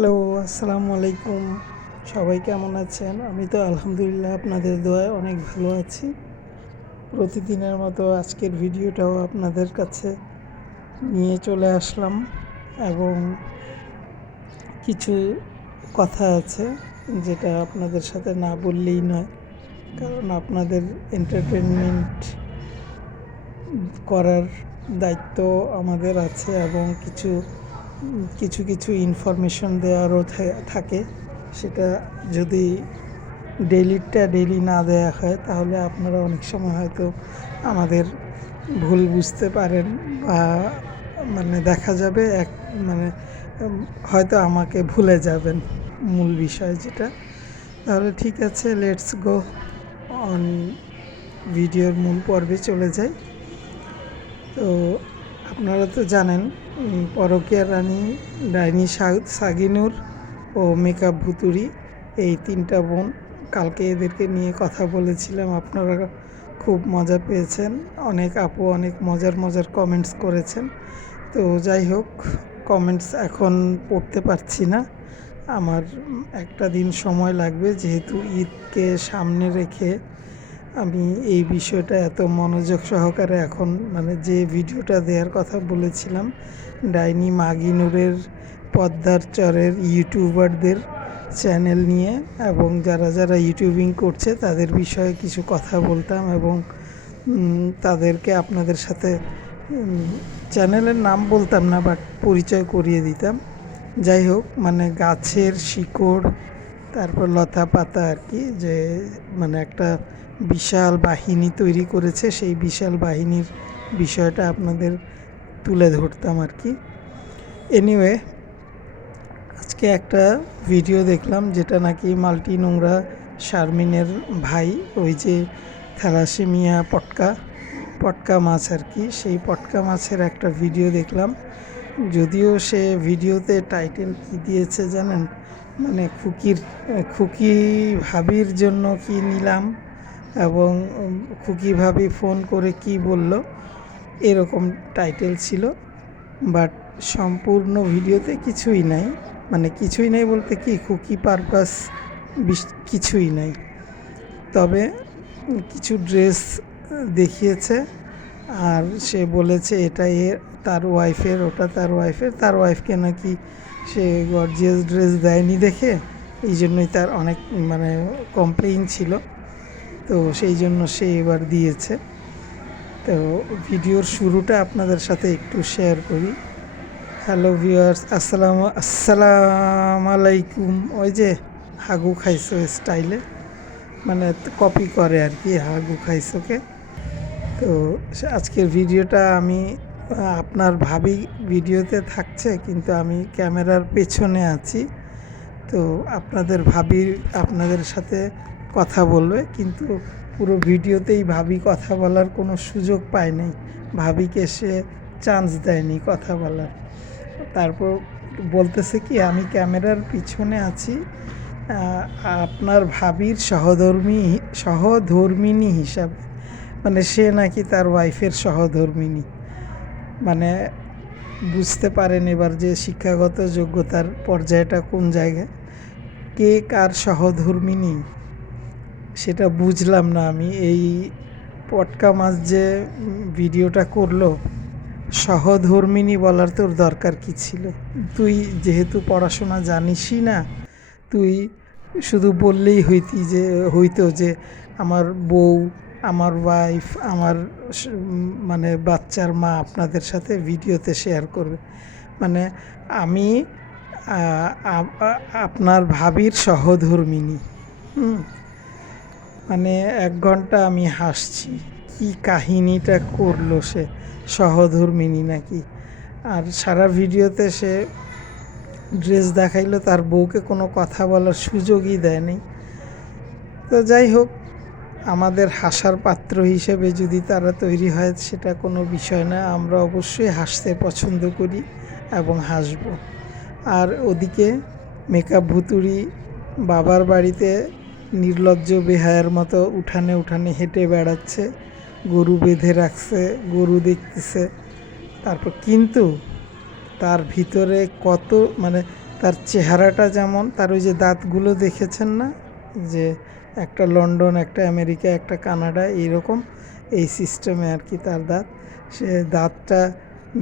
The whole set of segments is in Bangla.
হ্যালো, আসসালামু আলাইকুম। সবাই কেমন আছেন? আমি তো আলহামদুলিল্লাহ আপনাদের দোয়ায় অনেক ভালো আছি। প্রতিদিনের মতো আজকের ভিডিওটাও আপনাদের কাছে নিয়ে চলে আসলাম এবং কিছু কথা আছে যেটা আপনাদের সাথে না বললেই নয়। কারণ আপনাদের এন্টারটেনমেন্ট করার দায়িত্ব আমাদের আছে এবং কিছু ইনফরমেশন দেওয়ারও থাকে। সেটা যদি ডেইলি না দেয়া হয় তাহলে আপনারা অনেক সময় হয়তো আমাদের ভুল বুঝতে পারেন বা দেখা যাবে মানে হয়তো আমাকে ভুলে যাবেন মূল বিষয় যেটা। তাহলে ঠিক আছে, লেটস গো অন ভিডিওর মূল পর্বে চলে যাই। তো আপনারা তো জানেন পরকীয়া রানী, ডাইনি সাগিনুর ও মেকআপ ভুতুড়ি এই তিনটা বোন। কালকে এদেরকে নিয়ে কথা বলেছিলাম, আপনারা খুব মজা পেয়েছেন। অনেক আপু অনেক মজার কমেন্টস করেছেন। তো যাই হোক, কমেন্টস এখন পড়তে পারছি না, আমার একটা দিন সময় লাগবে, যেহেতু ঈদকে সামনে রেখে আমি এই বিষয়টা এত মনোযোগ সহকারে এখন যে ভিডিওটা দেওয়ার কথা বলেছিলাম ডাইনি মাগিনুরের পদ্মার চরের ইউটিউবারদের চ্যানেল নিয়ে এবং যারা ইউটিউবিং করছে তাদের বিষয়ে কিছু কথা বলতাম এবং তাদেরকে আপনাদের সাথে চ্যানেলের নাম বলতাম না, বাট পরিচয় করিয়ে দিতাম। যাই হোক, গাছের শিকড়, তারপর লতা পাতা আর কি, যে একটা বিশাল বাহিনী তৈরি করেছে, সেই বিশাল বাহিনীর বিষয়টা আপনাদের তুলে ধরতাম আর কি। এনিওয়ে, আজকে একটা ভিডিও দেখলাম যেটা নাকি মাল্টি নোংরা শারমিনের ভাই, ওই যে থ্যালাসেমিয়া পটকা মাছ আর কি, সেই পটকা মাছের একটা ভিডিও দেখলাম। যদিও সে ভিডিওতে টাইটেল কি দিয়েছে জানেন, খুকি ভাবির জন্য কি নিলাম এবং খুকি ভাবি ফোন করে কি বলল, এরকম টাইটেল ছিল। বাট সম্পূর্ণ ভিডিওতে কিছুই নাই, কিছুই নাই বলতে কি, খুকি পারপাস কিছুই নাই। তবে কিছু ড্রেস দেখিয়েছে আর সে বলেছে এটা তার ওয়াইফের, ওটা তার ওয়াইফের, তার ওয়াইফকে নাকি সে গর্জিয়াস ড্রেস দেয়নি দেখে, এই জন্যই তার অনেক কমপ্লেইন ছিল। তো সেই জন্য সে এবার দিয়েছে। তো ভিডিওর শুরুটা আপনাদের সাথে একটু শেয়ার করি। হ্যালো ভিউয়ার্স, আসসালামু আলাইকুম। ওই যে হাগু খাইছো স্টাইলে, কপি করে আর কি, হাগু খাইছোকে। তো আজকের ভিডিওটা আমি আপনার ভাবি ভিডিওতে থাকছে, কিন্তু আমি ক্যামেরার পেছনে আছি। তো আপনাদের ভাবি আপনাদের সাথে কথা বলবে, কিন্তু পুরো ভিডিওতেই ভাবি কথা বলার কোনো সুযোগ পায় নাই, ভাবিকে সে চান্স দেয়নি কথা বলার। তারপর বলতেছে কি, আমি ক্যামেরার পিছনে আছি আপনার ভাবির সহধর্মিনী হিসাব, সে নাকি তার ওয়াইফের সহধর্মিনী। বুঝতে পারেন এবার যে শিক্ষাগত যোগ্যতার পর্যায়টা কোন জায়গায়। কে কার সহধর্মিনী সেটা বুঝলাম না আমি। এই পটকা মাছ যে ভিডিওটা করলো, সহধর্মিনী বলার তোর দরকার কি ছিল? তুই যেহেতু পড়াশোনা জানিসই না, তুই শুধু বললেই হইতো যে আমার বউ, আমার ওয়াইফ, আমার বাচ্চার মা আপনাদের সাথে ভিডিওতে শেয়ার করবে। আমি আপনার ভাবির সহধর্মিনী। 1 ঘন্টা আমি হাসছি, কি কাহিনীটা করলো সে, সহধর্মিনী নাকি। আর সারা ভিডিওতে সে ড্রেস দেখাইলো, তার বউকে কোনো কথা বলার সুযোগই দেয়নি। তো যাই হোক, আমাদের হাসার পাত্র হিসেবে যদি তারা তৈরি হয় সেটা কোনো বিষয় না, আমরা অবশ্যই হাসতে পছন্দ করি এবং হাসব। আর ওদিকে মেকআপ ভুতুড়ি বাবার বাড়িতে নির্লজ্জ বেহায়ার মতো উঠানে হেঁটে বেড়াচ্ছে, গরু বেঁধে রাখছে, গরু দেখতেছে। তারপর কিন্তু তার ভিতরে কত তার চেহারাটা যেমন, তার ওই যে দাঁতগুলো দেখেছেন না, যে একটা লন্ডন, একটা আমেরিকা, একটা কানাডা, এইরকম এই সিস্টেমে আর কি তার দাঁত। সে দাঁতটা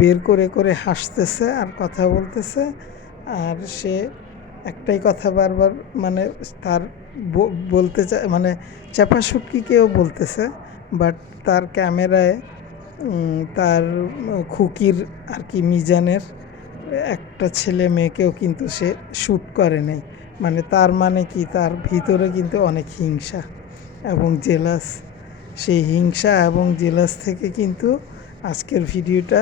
বের করে করে হাসতেছে আর কথা বলতেছে, আর সে একটাই কথা বারবার, মানে তার বলতে চায়, মানে চাপা শুটকিকেও বলতেছে, বাট তার ক্যামেরায় তার খুকির আর কি মিজানের একটা ছেলে মেয়েকেও কিন্তু সে শ্যুট করে নাই। মানে তার মানে কি, তার ভিতরে কিন্তু অনেক হিংসা এবং জেলাস। সেই হিংসা এবং জেলাস থেকে কিন্তু আজকের ভিডিওটা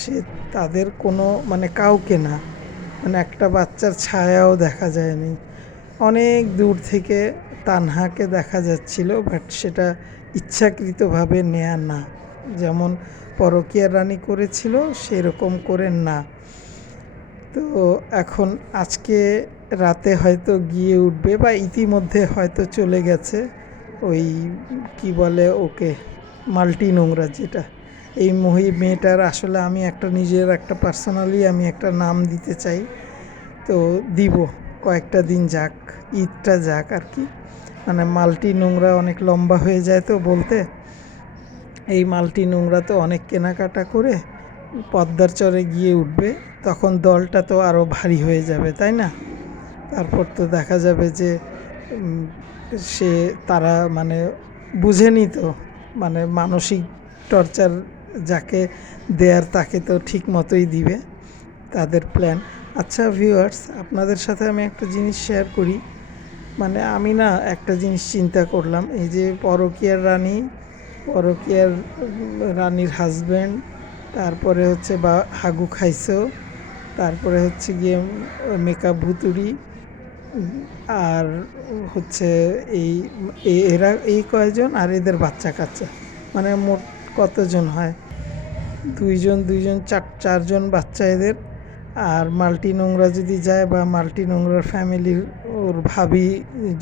সে তাদের কোনো মানে কাউকে না, মানে একটা বাচ্চার ছায়াও দেখা যায়নি। অনেক দূর থেকে তানহাকে দেখা যাচ্ছিল, বাট সেটা ইচ্ছাকৃতভাবে নেয়া না, যেমন পরকীয়া রানী করেছিল সেরকম করে না। তো এখন আজকে রাতে হয়তো গিয়ে উঠবে, বা ইতিমধ্যে হয়তো চলে গেছে ওই কি বলে ওকে, মাল্টি নোংরা যেটা। এই মেয়েটার আসলে আমি একটা নিজের একটা পার্সোনালি আমি একটা নাম দিতে চাই, তো দিব, কয়েকটা দিন যাক, ঈদটা যাক আর কি। মানে মাল্টি নোংরা অনেক লম্বা হয়ে যায় তো বলতে। এই মাল্টি নোংরা তো অনেক কেনাকাটা করে পদ্মার চরে গিয়ে উঠবে, তখন দলটা তো আরও ভারী হয়ে যাবে, তাই না? তারপর তো দেখা যাবে যে সে তারা মানে বুঝেনি তো, মানে মানসিক টর্চার যাকে দেয়ার তাকে তো ঠিক মতোই দিবে তাদের প্ল্যান। আচ্ছা ভিউয়ার্স, আপনাদের সাথে আমি একটা জিনিস শেয়ার করি। মানে আমি না একটা জিনিস চিন্তা করলাম, এই যে পরকীয়ার রানীর হাজব্যান্ড, তারপরে হচ্ছে বা হাগু খাইছো, তারপরে হচ্ছে গিয়ে মেকআপ ভুতুড়ি, আর হচ্ছে এই এরা এই কয়জন, আর এদের বাচ্চা কাচ্চা, মানে মোট কতজন হয়, দুইজন চারজন বাচ্চা এদের। আর মাল্টি নোংরা যদি যায়, বা মাল্টি নোংরার ফ্যামিলির ওর ভাবি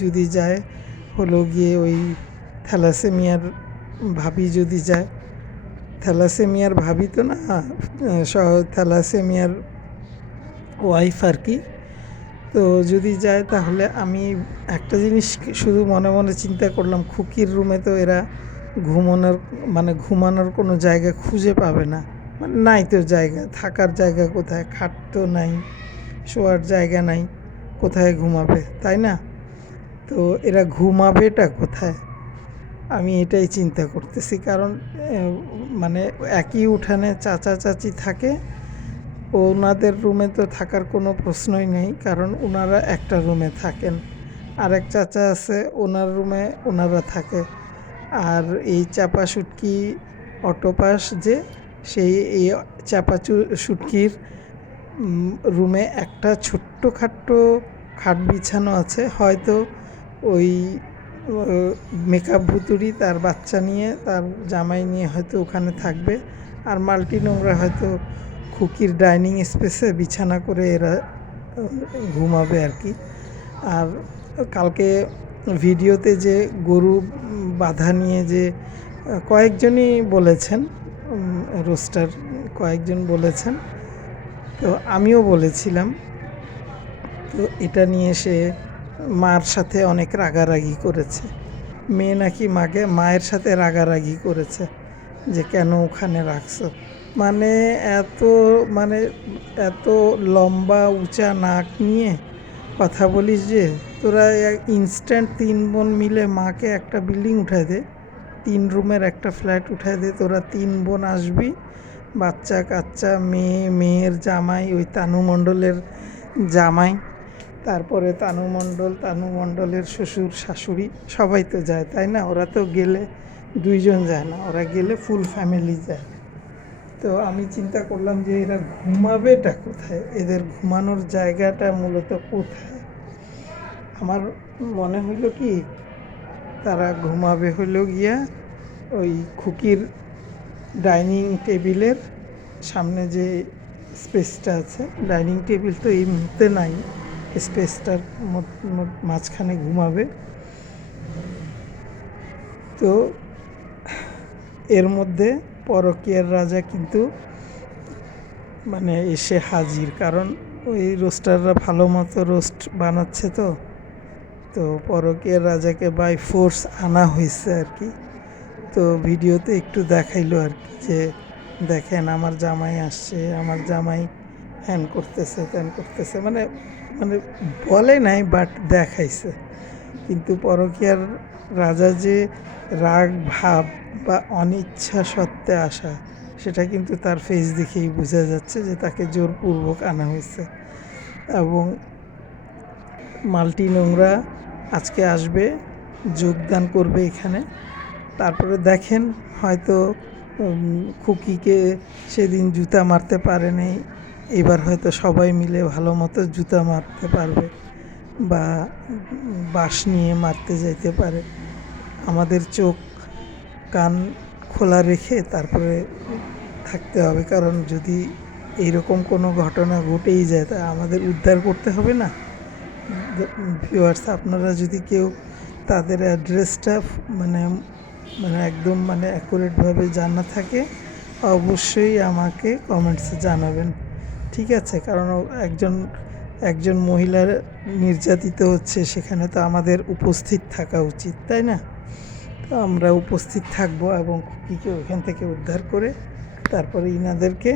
যদি যায়, হলো গিয়ে ওই থ্যালাসেমিয়ার ভাবি যদি যায়, থ্যালাসেমিয়ার ভাবি তো না, থ্যালাসেমিয়ার ওয়াইফ আর কি। তো যদি যায় তাহলে আমি একটা জিনিস শুধু মনে মনে চিন্তা করলাম, খুকির রুমে তো এরা ঘুমানোর কোনো জায়গা খুঁজে পাবে না, মানে নাই তো জায়গা, থাকার জায়গা কোথায়, খাট তো নাই, শোয়ার জায়গা নাই, কোথায় ঘুমাবে, তাই না? তো এরা ঘুমাবেটা কোথায়, আমি এটাই চিন্তা করতেছি। কারণ মানে একই উঠানে চাচা চাচি থাকে, ওনাদের রুমে তো থাকার কোনো প্রশ্নই নেই, কারণ ওনারা একটা রুমে থাকেন। আরেক চাচা আছে, ওনার রুমে ওনারা থাকে। আর এই চাপা শুটকি অটোপাস যে, সেই এই চাপা শুটকির রুমে একটা ছোট্টখাট্ট খাট বিছানো আছে, হয়তো ওই মেকআপ ভুতুড়ি তার বাচ্চা নিয়ে, তার জামাই নিয়ে হয়তো ওখানে থাকবে। আর মাল্টি নোংরা হয়তো খুকির ডাইনিং স্পেসে বিছানা করে এরা ঘুমাবে আর কি। আর কালকে ভিডিওতে যে গরু বাধা নিয়ে যে কয়েকজনই বলেছেন, রোস্টার কয়েকজন বলেছেন, তো আমিও বলেছিলাম। তো এটা নিয়ে সে মার সাথে অনেক রাগারাগি করেছে, মেয়ে নাকি মায়ের সাথে রাগারাগি করেছে যে কেন ওখানে রাখছো। মানে এত মানে এত লম্বা উঁচা নাক নিয়ে কথা বলিস যে, তোরা ইনস্ট্যান্ট 3 বোন মিলে মাকে একটা বিল্ডিং উঠায় দে, 3 রুমের একটা ফ্ল্যাট উঠায় দে, তোরা 3 বোন আসবি, বাচ্চা কাচ্চা, মেয়ের জামাই, ওই তানু মণ্ডলের জামাই, তারপরে তানু মণ্ডলের শ্বশুর শাশুড়ি, সবাই তো যায়, তাই না? ওরা তো গেলে 2 জন যায় না, ওরা গেলে ফুল ফ্যামিলি যায়। তো আমি চিন্তা করলাম যে এরা ঘুমাবেটা কোথায়, এদের ঘুমানোর জায়গাটা মূলত কোথায়। আমার মনে হইল কি, তারা ঘুমাবে হইল গিয়া ওই খুকির ডাইনিং টেবিলের সামনে যে স্পেসটা আছে, ডাইনিং টেবিল তো এই মুহূর্তে নাই, স্পেসটার মাঝখানে ঘুমাবে। তো এর মধ্যে পরকীয়ার রাজা কিন্তু মানে এসে হাজির, কারণ ওই রোস্টাররা ভালো মতো রোস্ট বানাচ্ছে তো, তো পরকীয়ার রাজাকে বাই ফোর্স আনা হয়েছে আর কি। তো ভিডিওতে একটু দেখাইলো আর কি যে দেখেন আমার জামাই আসছে, আমার জামাই হ্যান করতেছে ত্যান করতেছে, মানে মানে বলে নাই বাট দেখাইছে। কিন্তু পরকীয়ার রাজা যে রাগ ভাব বা অনিচ্ছা সত্ত্বে আসা, সেটা কিন্তু তার ফেস দেখেই বোঝা যাচ্ছে যে তাকে জোরপূর্বক আনা হয়েছে। এবং মাল্টি নোংরা আজকে আসবে, যোগদান করবে এখানে। তারপরে দেখেন হয়তো খুকিকে সেদিন জুতা মারতে পারেনি, এবার হয়তো সবাই মিলে ভালো মতো জুতা মারতে পারবে বা বাঁশ নিয়ে মারতে যাইতে পারে। আমাদের চোখ কান খোলা রেখে তারপরে থাকতে হবে, কারণ যদি এইরকম কোনো ঘটনা ঘটেই যায় তা আমাদের উদ্ধার করতে হবে না। ভিউয়ার্স, আপনারা যদি কেউ তাদের অ্যাড্রেসটা মানে মানে একদম মানে অ্যাকুরেটভাবে জানা থাকে, অবশ্যই আমাকে কমেন্টসে জানাবেন, ঠিক আছে? কারণ একজন একজন মহিলার নির্যাতিত হচ্ছে, সেখানে তো আমাদের উপস্থিত থাকা উচিত, তাই না? তো আমরা উপস্থিত থাকবো এবং খুকিকে ওখান থেকে উদ্ধার করে তারপরে ইনাদেরকে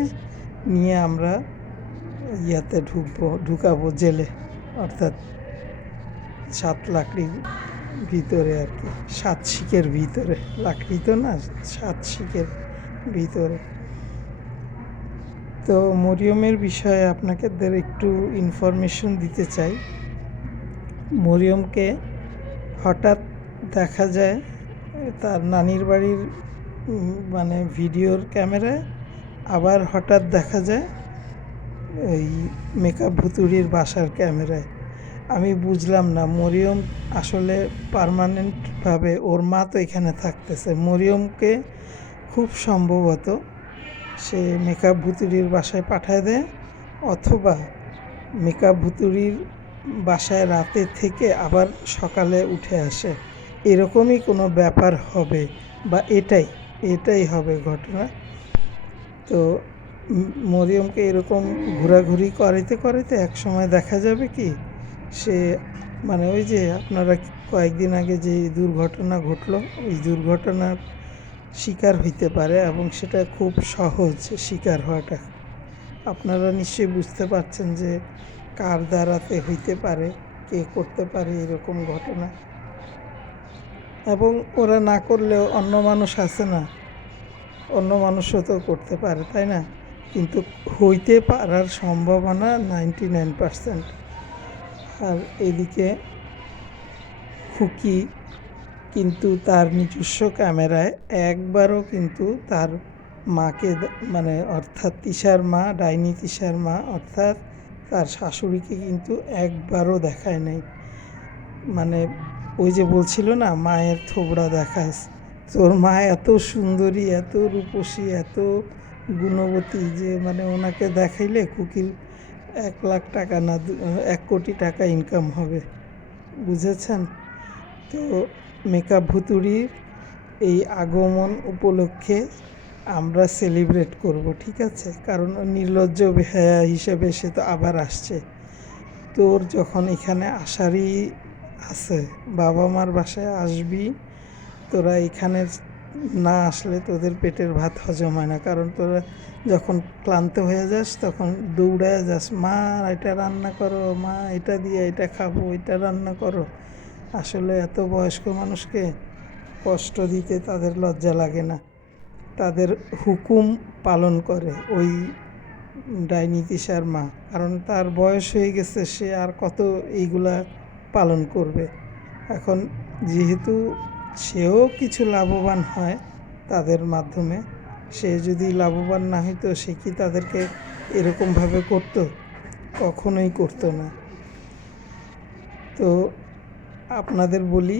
নিয়ে আমরা ইয়াতে ঢুকাবো জেলে, অর্থাৎ 7 লাকড়ির ভিতরে আর কি, 7 শিকের ভিতরে, লাকড়ি তো না, 7 শিকের ভিতরে। তো মরিয়মের বিষয়ে আপনাদের একটু ইনফরমেশন দিতে চাই। মরিয়মকে হঠাৎ দেখা যায় তার নানির বাড়ির মানে ভিডিওর ক্যামেরায়, আবার হঠাৎ দেখা যায় ওই মেকআপ ভুতুড়ির বাসার ক্যামেরায়। আমি বুঝলাম না, মরিয়ম আসলে পার্মানেন্টভাবে, ওর মা তো এখানে থাকতেছে, মরিয়মকে খুব সম্ভবত সে মেকআপ ভুতুড়ির বাসায় পাঠায় দেয়, অথবা মেকআপ ভুতুড়ির বাসায় রাতে থেকে আবার সকালে উঠে আসে, এরকমই কোনো ব্যাপার হবে, বা এটাই হবে ঘটনা। তো মরিয়মকে এরকম ঘোরাঘুরি করাইতে করাইতে এক সময় দেখা যাবে কি, সে মানে ওই যে আপনারা কয়েকদিন আগে যে দুর্ঘটনা ঘটলো, ওই দুর্ঘটনার শিকার হইতে পারে, এবং সেটা খুব সহজ শিকার হওয়াটা। আপনারা নিশ্চয়ই বুঝতে পারছেন যে কার দ্বারাতে হইতে পারে, কে করতে পারে এরকম ঘটনা। এবং ওরা না করলেও অন্য মানুষ আছে না, অন্য মানুষও তো করতে পারে, তাই না? কিন্তু হইতে পারার সম্ভাবনা 99%। আর এদিকে খুকি কিন্তু তার নিজস্ব ক্যামেরায় একবারও কিন্তু তার মাকে মানে অর্থাৎ তিশার মা, ডাইনি তিশার মা অর্থাৎ তার শাশুড়িকে কিন্তু একবারও দেখায় নাই। মানে ওই যে বলছিল না, মায়ের থোবড়া দেখাস, তোর মা এত সুন্দরী, এত রূপসী, এত গুণবতী যে মানে ওনাকে দেখাইলে খুকির 1 লাখ টাকা না 1 কোটি টাকা ইনকাম হবে, বুঝেছেন? তো মেকআপ ভুতুড়ির এই আগমন উপলক্ষে আমরা সেলিব্রেট করব, ঠিক আছে? কারণ নির্লজ্জ বেহায়া হিসেবে সে তো আবার আসছে। তোর যখন এখানে আসারই আছে, বাবা মার বাসায় আসবি, তোরা এখানে না আসলে তোদের পেটের ভাত হজম হয় না, কারণ তোরা যখন ক্লান্ত হয়ে যাস তখন দৌড়ায় যাস, মা এটা রান্না করো, মা এটা দিয়ে এটা খাবো, এটা রান্না করো। আসলে এত বয়স্ক মানুষকে কষ্ট দিতে তাদের লজ্জা লাগে না, তাদের হুকুম পালন করে ওই ডাইনি তিশার মা, কারণ তার বয়স হয়ে গেছে, সে আর কত এইগুলা পালন করবে। এখন যেহেতু সেও কিছু লাভবান হয় তাদের মাধ্যমে, সে যদি লাভবান না হইতো সে কি তাদেরকে এরকমভাবে করতো? কখনোই করতো না। তো আপনাদের বলি,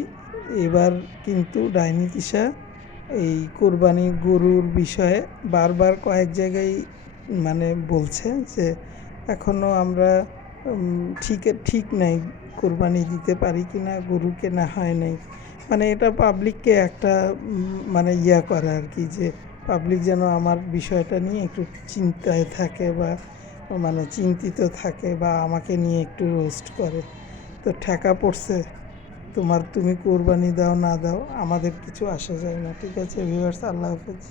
এবার কিন্তু ডাইনি তিশা এই কোরবানির গরুর বিষয়ে বারবার কয়েক জায়গায় মানে বলছে যে এখনও আমরা ঠিক নাই, কোরবানি দিতে পারি কি না, গরু কেনা হয় নাই। মানে এটা পাবলিককে একটা মানে ইয়া করে আর কি, যে পাবলিক যেন আমার বিষয়টা নিয়ে একটু চিন্তায় থাকে বা মানে চিন্তিত থাকে বা আমাকে নিয়ে একটু রোস্ট করে। তো ঠেকা পড়ছে, তুমি কোরবানি দাও না দাও আমাদের কিছু আসে যায় না। ঠিক আছে ভিউয়ার্স, আল্লাহ হাফেজ।